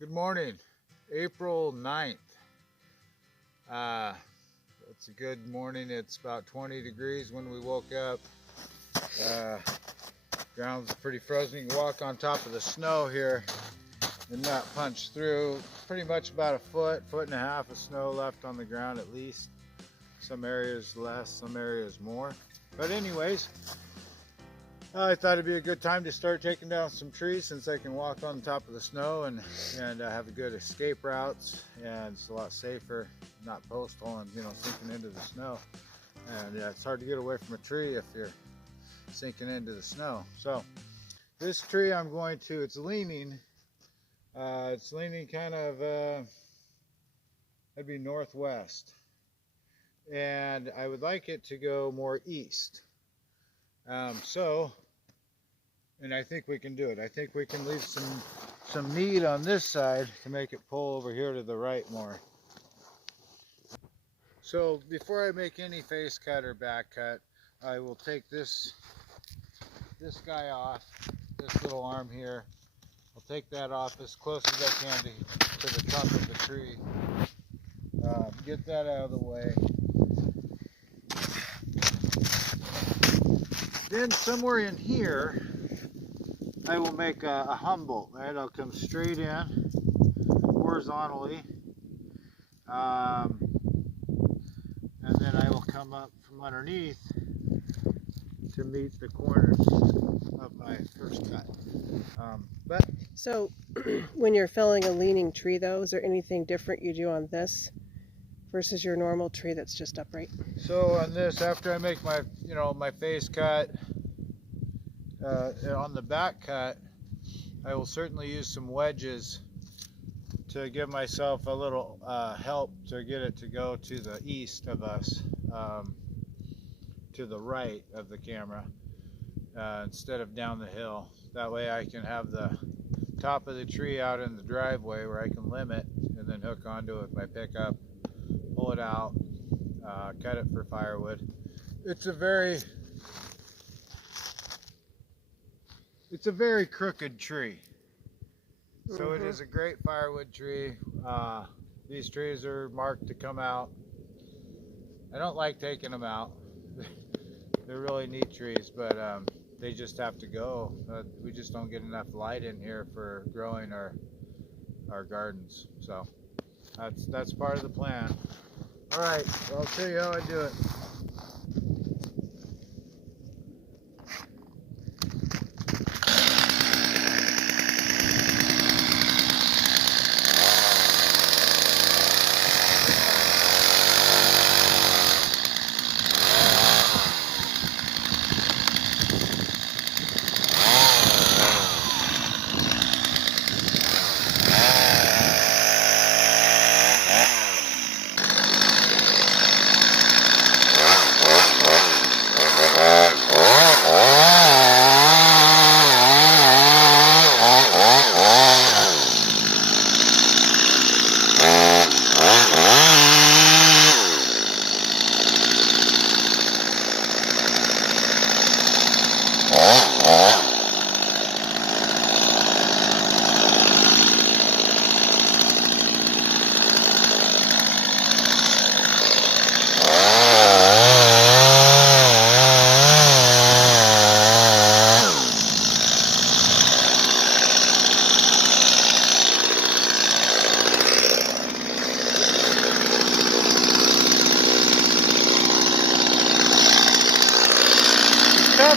Good morning, April 9th. It's a good morning. It's about 20 degrees when we woke up. Ground's pretty frozen. You can walk on top of the snow here and not punch through. Pretty much about a foot and a half of snow left on the ground at least. Some areas less, some areas more. But anyways, I thought it'd be a good time to start taking down some trees since I can walk on top of the snow and have a good escape routes, and it's a lot safer, not post holing, sinking into the snow. And it's hard to get away from a tree if you're sinking into the snow. So this tree it's leaning kind of, that'd be northwest. And I would like it to go more east. And I think we can do it. I think we can leave some meat on this side to make it pull over here to the right more. So before I make any face cut or back cut, I will take this guy off, this little arm here. I'll take that off as close as I can to the trunk of the tree. Get that out of the way. Then somewhere in here, I will make a humboldt, right? I'll come straight in horizontally, and then I will come up from underneath to meet the corners of my first cut. So when you're felling a leaning tree though, is there anything different you do on this versus your normal tree that's just upright? So on this, after I make my face cut, on the back cut, I will certainly use some wedges to give myself a little help to get it to go to the east of us, to the right of the camera, instead of down the hill. That way I can have the top of the tree out in the driveway where I can limit and then hook onto it with my pickup, pull it out, cut it for firewood. It's a very crooked tree. So it is a great firewood tree. These trees are marked to come out. I don't like taking them out. They're really neat trees, but they just have to go. We just don't get enough light in here for growing our gardens. So that's part of the plan. All right, well, I'll show you how I do it.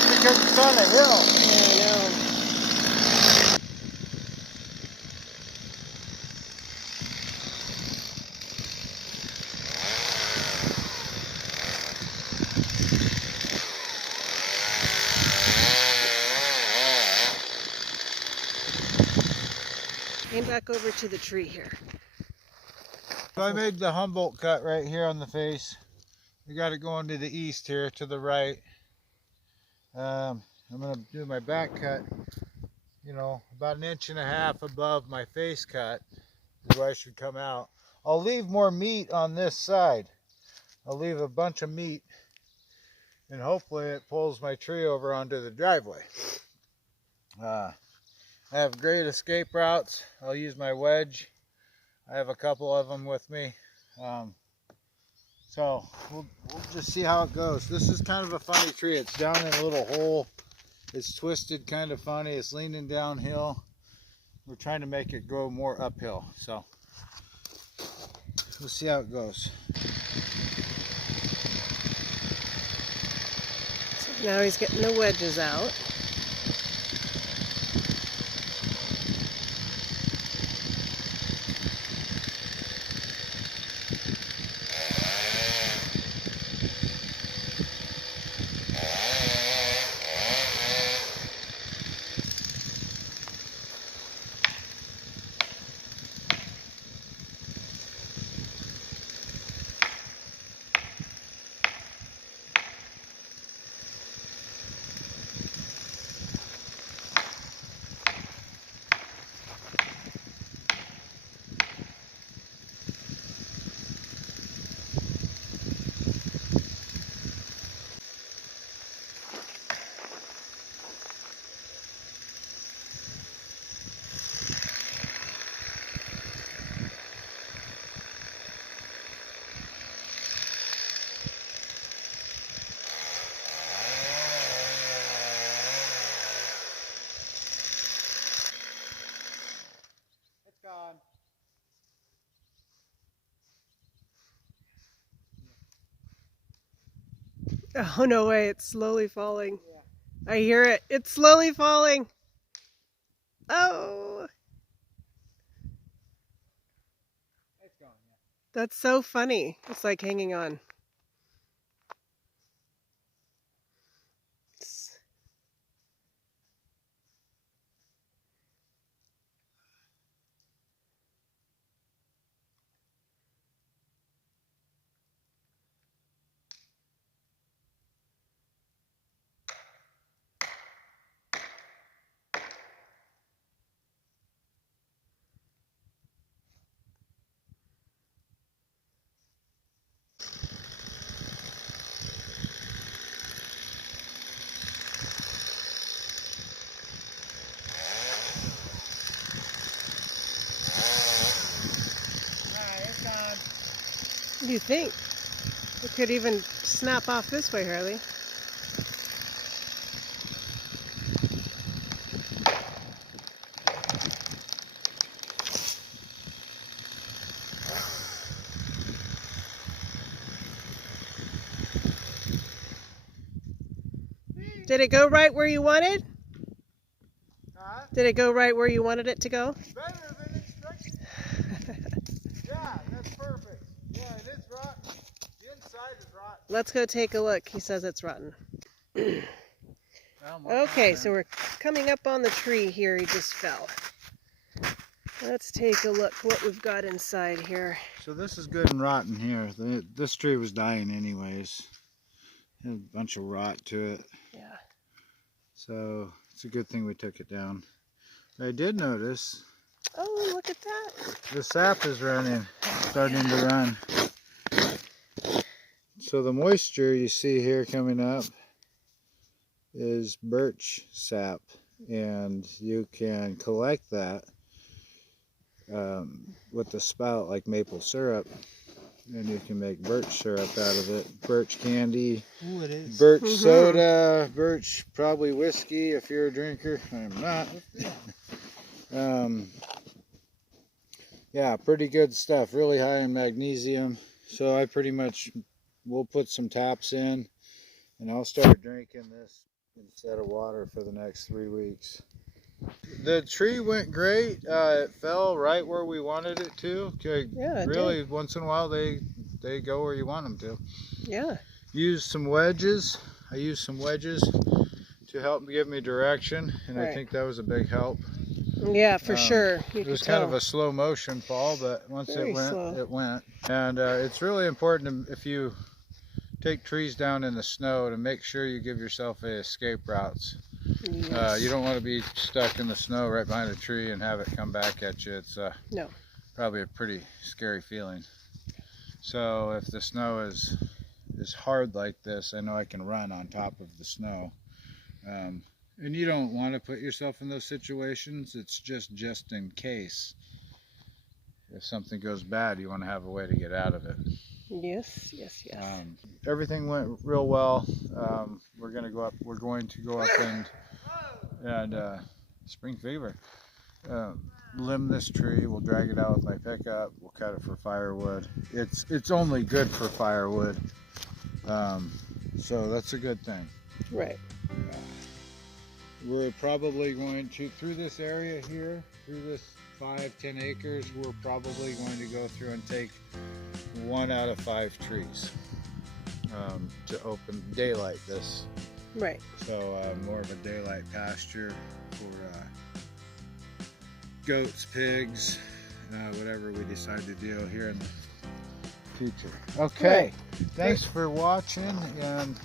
Because it's on a hill. Yeah, I know. Came back over to the tree here. So I made the humboldt cut right here on the face. We got it going to the east here, to the right. I'm going to do my back cut, about 1.5 inches above my face cut is where I should come out. I'll leave more meat on this side. I'll leave a bunch of meat, and hopefully it pulls my tree over onto the driveway. I have great escape routes. I'll use my wedge. I have a couple of them with me. So we'll just see how it goes. This is kind of a funny tree. It's down in a little hole. It's twisted kind of funny. It's leaning downhill. We're trying to make it grow more uphill. So we'll see how it goes. So now he's getting the wedges out. Gone. Oh, no way. It's slowly falling. Yeah. I hear it. It's slowly falling. Oh. It's gone, yeah. That's so funny. It's like hanging on. What do you think? It could even snap off this way, Harley. Did it go right where you wanted? Huh? Did it go right where you wanted it to go? Better than expected. Yeah, that's perfect. Yeah, and it's rotten. The inside is rotten. Let's go take a look. He says it's rotten. Okay, so we're coming up on the tree here. He just fell. Let's take a look what we've got inside here. So this is good and rotten here. This tree was dying anyways. Had a bunch of rot to it. Yeah. So it's a good thing we took it down. I did notice. Oh, look at that. The sap is starting to run. So the moisture you see here coming up is birch sap, and you can collect that with the spout like maple syrup, and you can make birch syrup out of it. Birch candy. Ooh, it is. Birch soda, birch probably whiskey if you're a drinker. I'm not. Yeah, pretty good stuff. Really high in magnesium. So I pretty much will put some taps in, and I'll start drinking this instead of water for the next 3 weeks. The tree went great. It fell right where we wanted it to. Yeah, it really, did. once in a while they go where you want them to. Yeah. Use some wedges. I used some wedges to help give me direction, and Right. I think that was a big help. Yeah, for sure. It was kind of a slow motion fall, but once Very it went, slow. it went. And it's really important if you take trees down in the snow to make sure you give yourself escape routes. Yes. You don't want to be stuck in the snow right behind a tree and have it come back at you. It's No. probably a pretty scary feeling. So if the snow is hard like this, I know I can run on top of the snow. And you don't want to put yourself in those situations. It's just in case. If something goes bad, you want to have a way to get out of it. Yes, yes, yes. Everything went real well. We're going to go up and spring fever. Limb this tree. We'll drag it out with my pickup. We'll cut it for firewood. It's only good for firewood, so that's a good thing. Right. We're probably going to, through this area here, through this 5-10 acres, we're probably going to go through and take 1 out of 5 trees to open daylight this. Right. So more of a daylight pasture for goats, pigs, whatever we decide to do here in the future. Okay, Right. Thanks for watching, and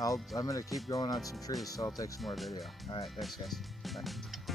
I'm going to keep going on some trees, so I'll take some more video. All right, thanks guys. Bye.